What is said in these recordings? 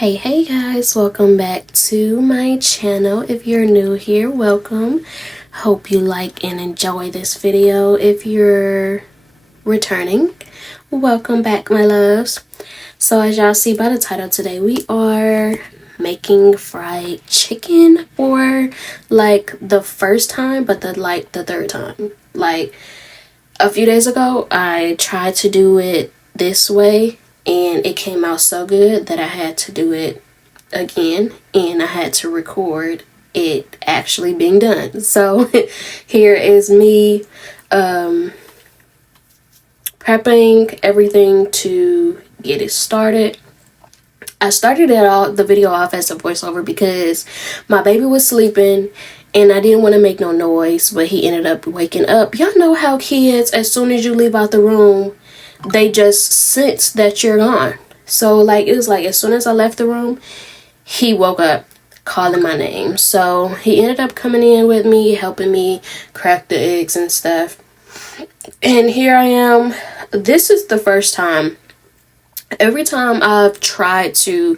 Hey guys, welcome back to my channel. If you're new here, welcome. Hope you like and enjoy this video. If you're returning, welcome back, my loves. So as y'all see by the title, today we are making fried chicken for like the first time, but the third time. Like a few days ago I tried to do it this way and it came out so good that I had to do it again, and I had to record it actually being done. So here is me prepping everything to get it started. I started the video off as a voiceover because my baby was sleeping and I didn't want to make no noise, but he ended up waking up. Y'all know how kids, as soon as you leave out the room, they just sense that you're gone. So like it was like as soon as I left the room, he woke up calling my name. So he ended up coming in with me, helping me crack the eggs and stuff. And here I am. This is the first time. Every time I've tried to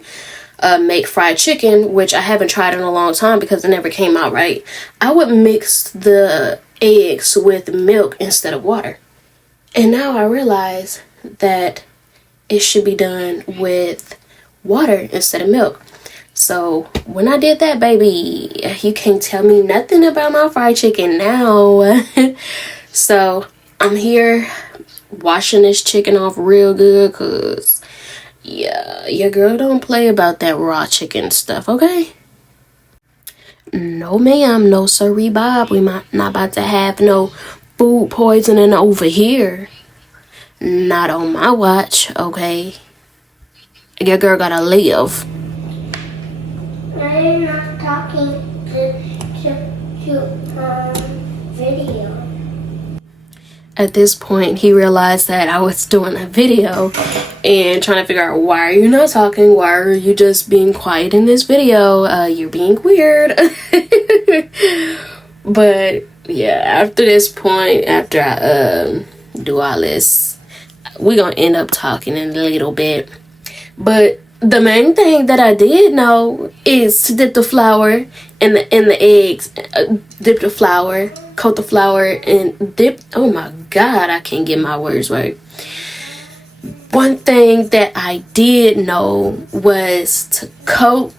make fried chicken, which I haven't tried in a long time because it never came out right, I would mix the eggs with milk instead of water. And now I realize that it should be done with water instead of milk. So when I did that, baby, you can't tell me nothing about my fried chicken now. So I'm here washing this chicken off real good because, yeah, your girl don't play about that raw chicken stuff, okay? No, ma'am. No, sirree, Bob. We not about to have no food poisoning over here. Not on my watch, okay? Your girl gotta live. I'm not talking to video. At this point, he realized that I was doing a video and trying to figure out, why are you not talking? Why are you just being quiet in this video? You're being weird. But yeah, after this point, after I do all this, we're gonna end up talking in a little bit. But the main thing that I did know is to dip the flour in the eggs, dip the flour, coat the flour, and dip. Oh my God, I can't get my words right. One thing that I did know was to coat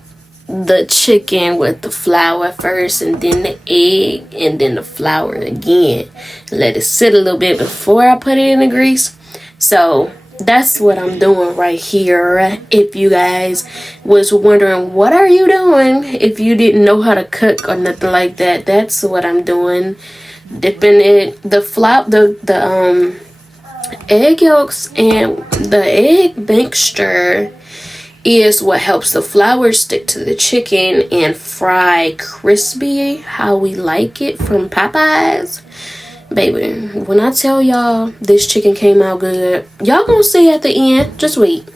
the chicken with the flour first, and then the egg, and then the flour again. Let it sit a little bit before I put it in the grease. So that's what I'm doing right here. If you guys was wondering, what are you doing? If you didn't know how to cook or nothing like that, that's what I'm doing. Dipping it, the egg yolks and the egg mixture is what helps the flour stick to the chicken and fry crispy how we like it from Popeyes. Baby, when I tell y'all this chicken came out good, y'all gonna see at the end. Just wait.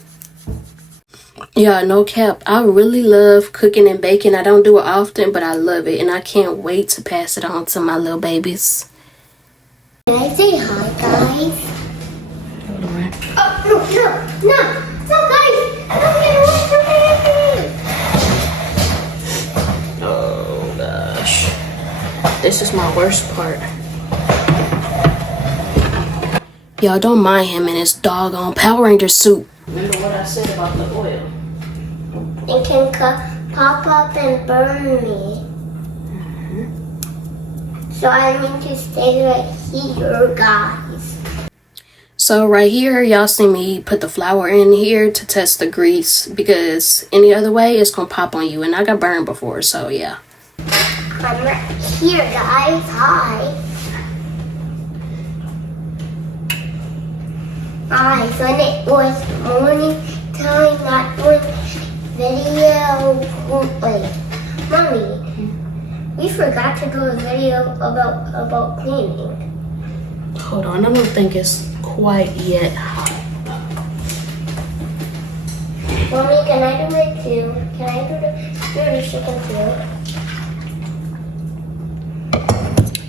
Y'all, no cap, I really love cooking and baking. I don't do it often, but I love it, and I can't wait to pass it on to my little babies. Can I say hi, guys? Alright. Oh, no, guys! I don't get Oh gosh, this is my worst part. Y'all, don't mind him in his doggone Power Ranger suit. Remember what I said about the oil? It can pop up and burn me. So I need to stay right here, guys. So right here, y'all see me put the flour in here to test the grease, because any other way it's gonna pop on you, and I got burned before, so yeah. I'm right here, guys. Hi. Guys, when it was morning time, I was video. Wait, Mommy, we forgot to do a video about cleaning. Hold on, I don't think it's quite yet hot. Mommy, can I do it too? Can I do the chicken too?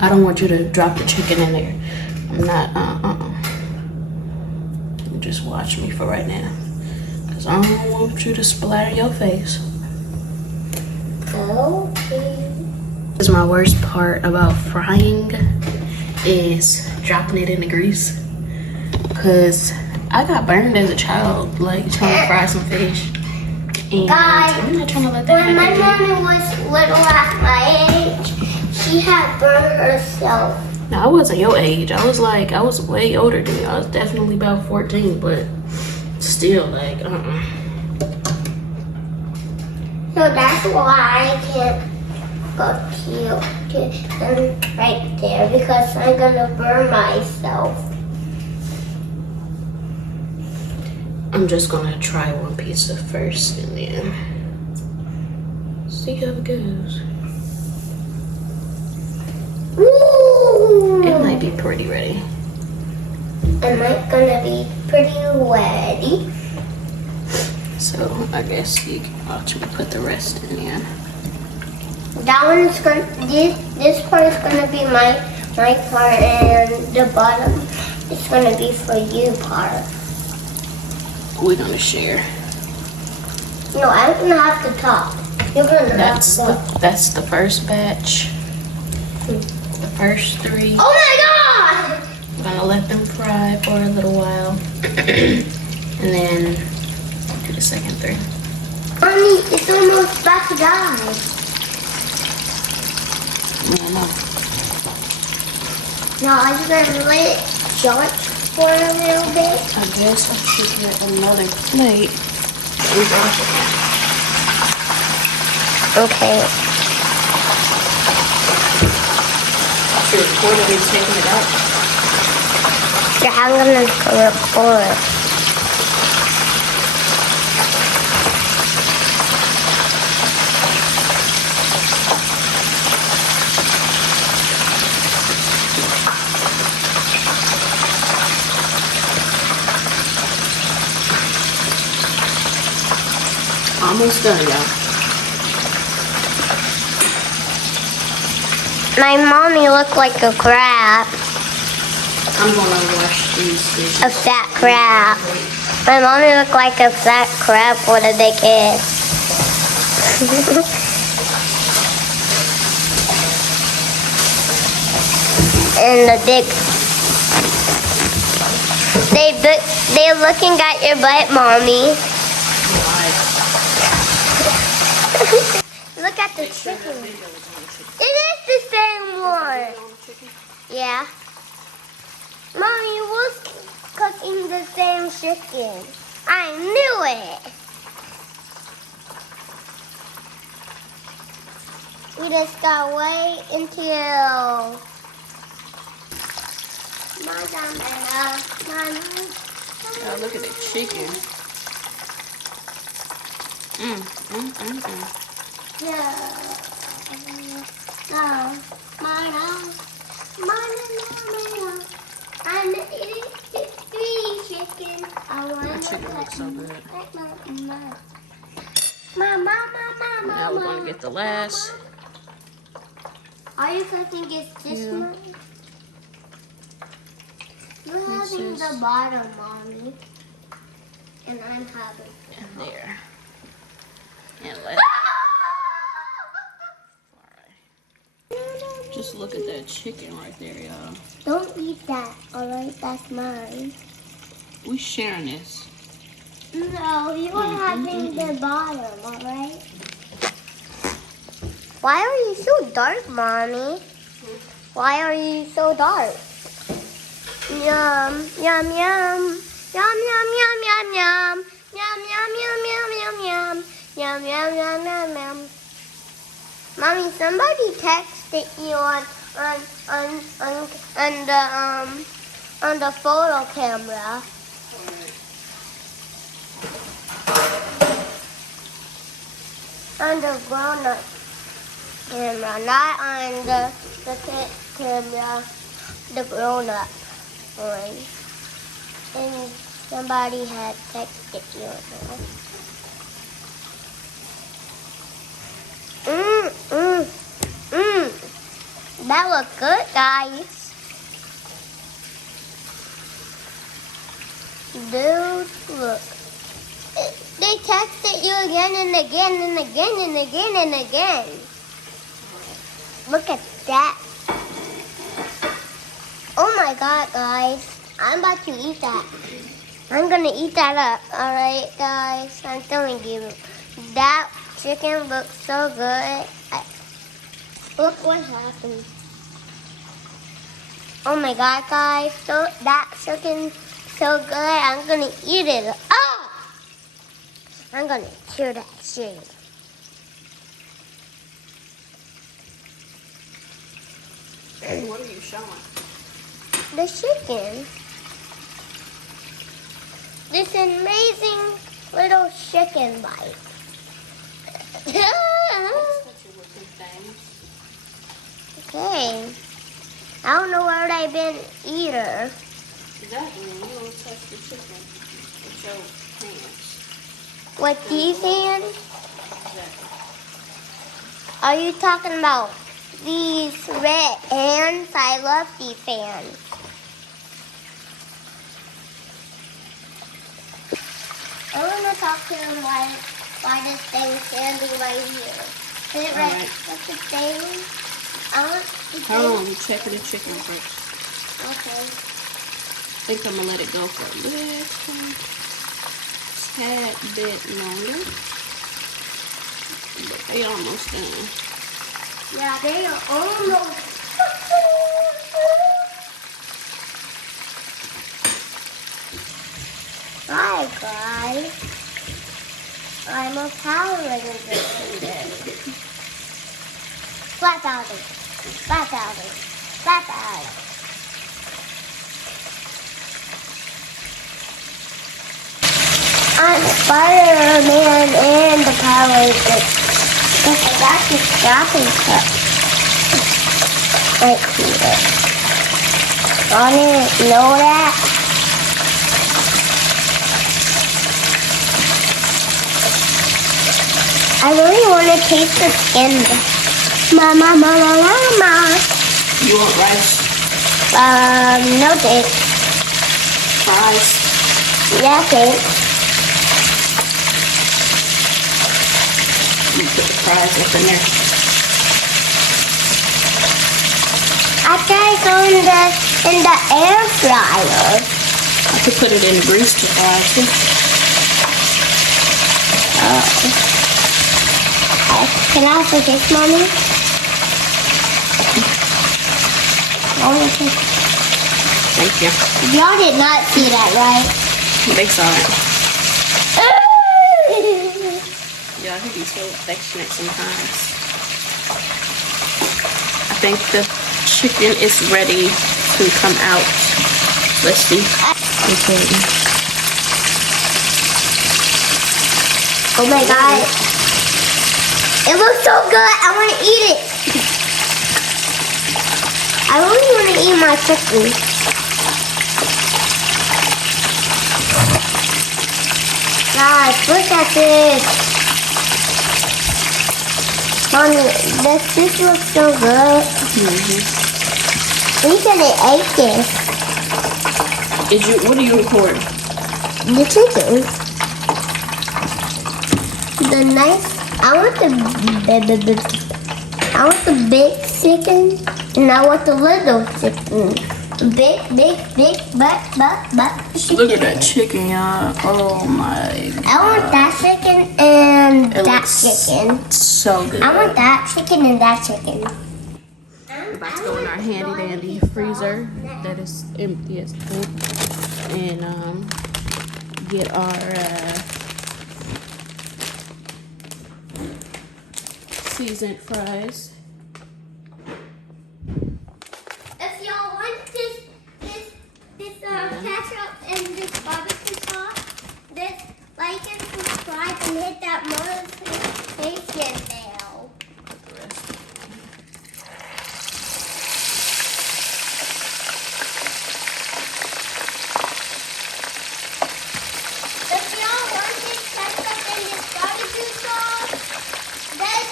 I don't want you to drop the chicken in there. I'm not, Just watch me for right now. Because I don't want you to splatter your face. Okay. This is my worst part about frying is dropping it in the grease. Because I got burned as a child, like trying to fry some fish. And Guys, I'm not trying to let that when my happen. mommy was little at my age, she had burned herself. No, I wasn't your age. I was way older than you. I was definitely about 14, but still, like, So that's why I can't go to them right there, because I'm gonna burn myself. I'm just gonna try one pizza first and then see how it goes. Ooh! It might be pretty ready. Am I gonna be pretty ready? So I guess you can watch me put the rest in there. That one is gonna. This part is gonna be my part, and the bottom is gonna be for you part. We're gonna share. No, I'm gonna have the top. You're gonna That's the first batch. The first 3. Oh my god! I'm gonna let them fry for a little while. And then do the second 3. Mommy, it's almost about to die. Yeah, no. Now I'm gonna let it charge for a little bit. I guess I should get another plate. Okay. Should record it and taking it out. Yeah, I'm gonna record. Almost done, y'all. My mommy looked like a crab. I'm gonna wash these dishes. A fat crab. My mommy looked like a fat crab with a big head. And the big. They're looking at your butt, mommy. Look at the chicken. It is the same one. Yeah. Mommy was cooking the same chicken. I knew it. We just gotta wait until Oh, look at the chicken. Yeah. I'm eating 3 chicken. That chicken looks so good. Mama. Now we're gonna get the last. Are you cooking it this one? You're having the bottom, mommy. And I'm having And there. And let just look at that chicken right there, y'all. Don't eat that, alright? That's mine. We sharing this. No, you are having the bottom, alright? Why are you so dark, mommy? Why are you so dark? Yum, yum, yum. Yum, yum, yum, yum, yum. Yum, yum, yum, yum, yum, yum. Yum, yum, yum, yum, yum. Mommy, somebody texted you on the photo camera. On the grown-up camera, not on the kid camera, the grown-up one. And somebody had texted you. That looks good, guys. Dude, look. hit you again and again and again and again and again. Look at that. Oh my God, guys. I'm about to eat that. I'm gonna eat that up. Alright, guys. I'm telling you. That chicken looks so good. Look what happened. Oh my God, guys. So that chicken so good. I'm gonna eat it up. I'm gonna chew that chicken. What are you showing? The chicken. This amazing little chicken bite. Okay. I don't know where I've been either. Exactly. You don't touch the chicken with your hands. With these hands? Exactly. Are you talking about these red hands? I love these hands. I want to talk to him why this thing's standing right here. Is it right? What's the thing? I want the thing. Hold on, check the chicken first. Okay. I think I'm gonna let it go for a little tad bit longer. But they almost done. Yeah, they are almost. Hi, guys. I'm a Power Ranger. Flat out it. Flat out it. Flat out it. I'm Spider-Man and the Power Ranger. I got this shopping cup. Right here. I didn't know that. I really want to taste the skin. Mama. You want rice? No thanks. Fries? Yeah, thanks. You put the fries up in there. I tried going in the air fryer. I could put it in the grease to fry too. Can I also taste, Mommy? Thank you. Y'all did not see that, right? They saw it. Y'all, he be so affectionate sometimes. I think the chicken is ready to come out. Let's see. Okay. Oh my God. It looks so good. I want to eat it. I really want to eat my chicken. Guys, look at this. Mommy, this looks so good. We could have ate this. What are you recording? The chicken. The nice. I want the big chicken, and I want the little chicken. Big chicken. Look at that chicken, y'all. Oh my God. I want that chicken and It that looks chicken. so good. I want that chicken and that chicken. We're about to go in our handy dandy freezer that is empty as fuck, and get our seasoned fries. If y'all want this ketchup and this barbecue sauce, this like and subscribe and hit that notification bell. If y'all want this ketchup and this barbecue sauce, then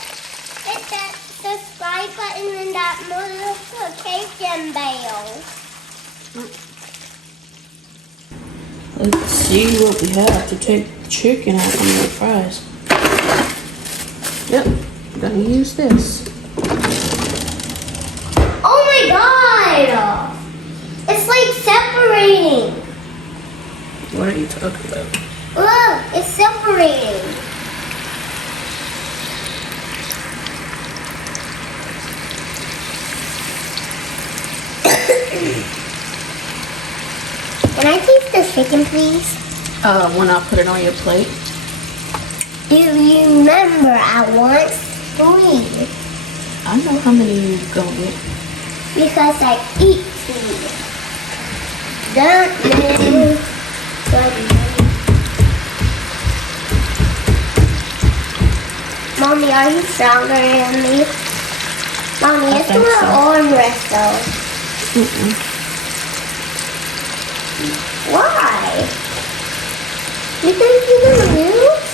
hit that subscribe button and that notification bell. Let's see what we have to take the chicken out from the fries. I'm gonna use this. Oh my god! It's like separating. What are you talking about? Look, it's separating. Can I taste the chicken, please? When I put it on your plate. Do you remember I want 3? I know how many you gonna get. Because I eat 3. Don't Mommy, are you stronger than me? Mommy, it's my arm wrist though. Why? You think you're gonna lose?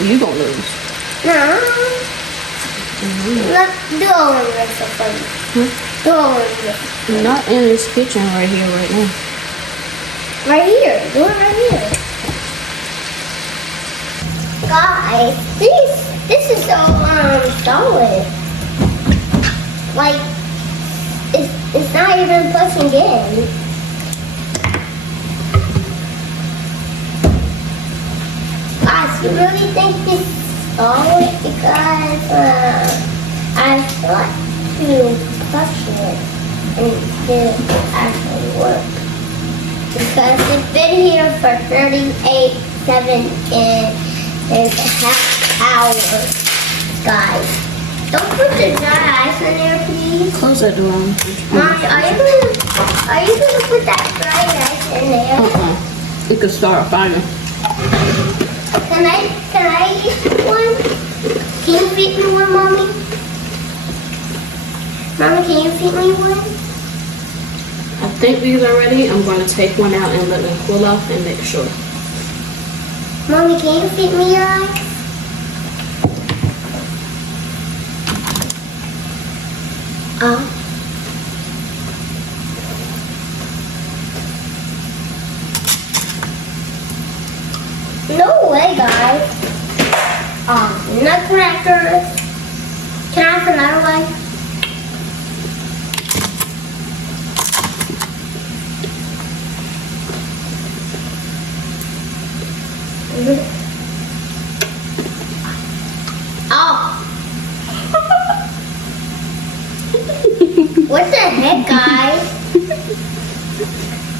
You gonna lose. No. Let's do arm wrestle for me. Do arm wrestle. You're not in this kitchen right here, right now. Right here. Do it right here. Guys, this is so solid. Like it's not even pushing in. Guys, you really think this is solid? Because I thought to push it and it didn't actually work. Because it's been here for 38, 7, and a half hours, guys. Don't put the dry ice in there, please. Close that door. Mommy, are you gonna put that dry ice in there? It could start a fire. Can I eat one? Can you feed me one, Mommy? Mommy, can you feed me one? I think these are ready. I'm going to take one out and let them cool off and make sure. Mommy, can you feed me your eyes? No way, guys. Nutcrackers. Can I have another one? Oh. What the heck, guys?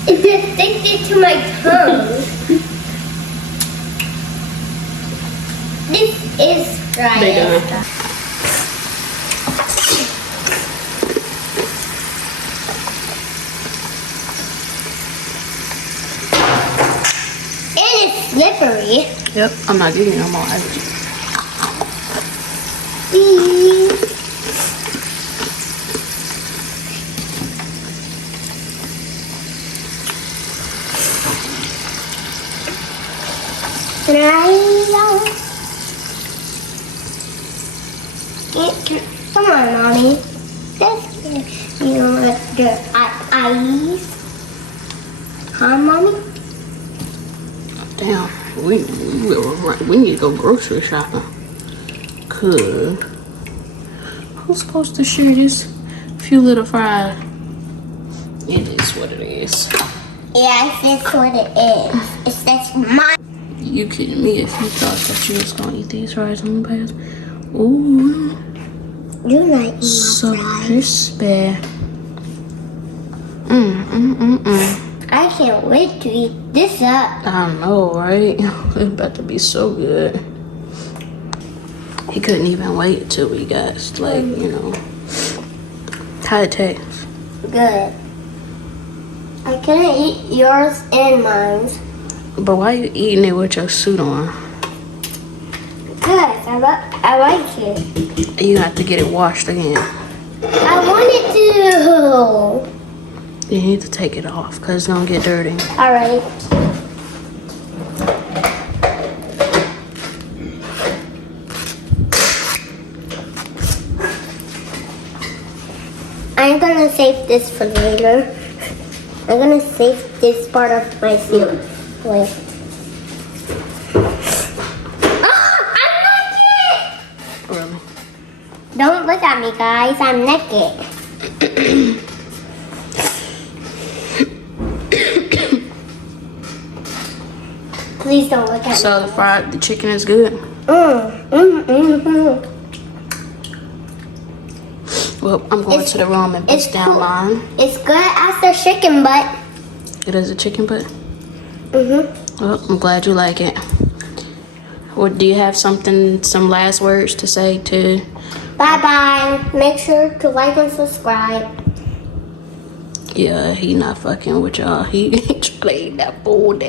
It just sticks to my tongue. This is dry. They done. And it's slippery. Yep, I'm not getting no more ice. Come on, Mommy. That's you want the ice. Huh, Mommy? Damn, we need to go grocery shopping. Cause who's supposed to share this few little fries? It is what it is. Yeah, that's what it is. That's mine. You kidding me if you thought that you was gonna eat these fries on the pass? Ooh, You're not eating so fries. crispy. I can't wait to eat this up. I know, right? It's about to be so good. He couldn't even wait till we got, like, you know, how it tastes. Good. I couldn't eat yours and mine. But why you eating it with your suit on? Because I like it. You have to get it washed again. I wanted to. You need to take it off because it's gonna get dirty. All right. I'm gonna save this for later. I'm gonna save this part of my soup. Wait. Ah! I like it! at me, guys. I'm naked. Please don't look at So the chicken is good. me. Well, I'm going to the room and bust down mine. It's good as the chicken butt. It is a chicken butt? Well, I'm glad you like it. Well, do you have some last words to say to... Bye-bye. Make sure to like and subscribe. Yeah, he not fucking with y'all. He trying to eat that food.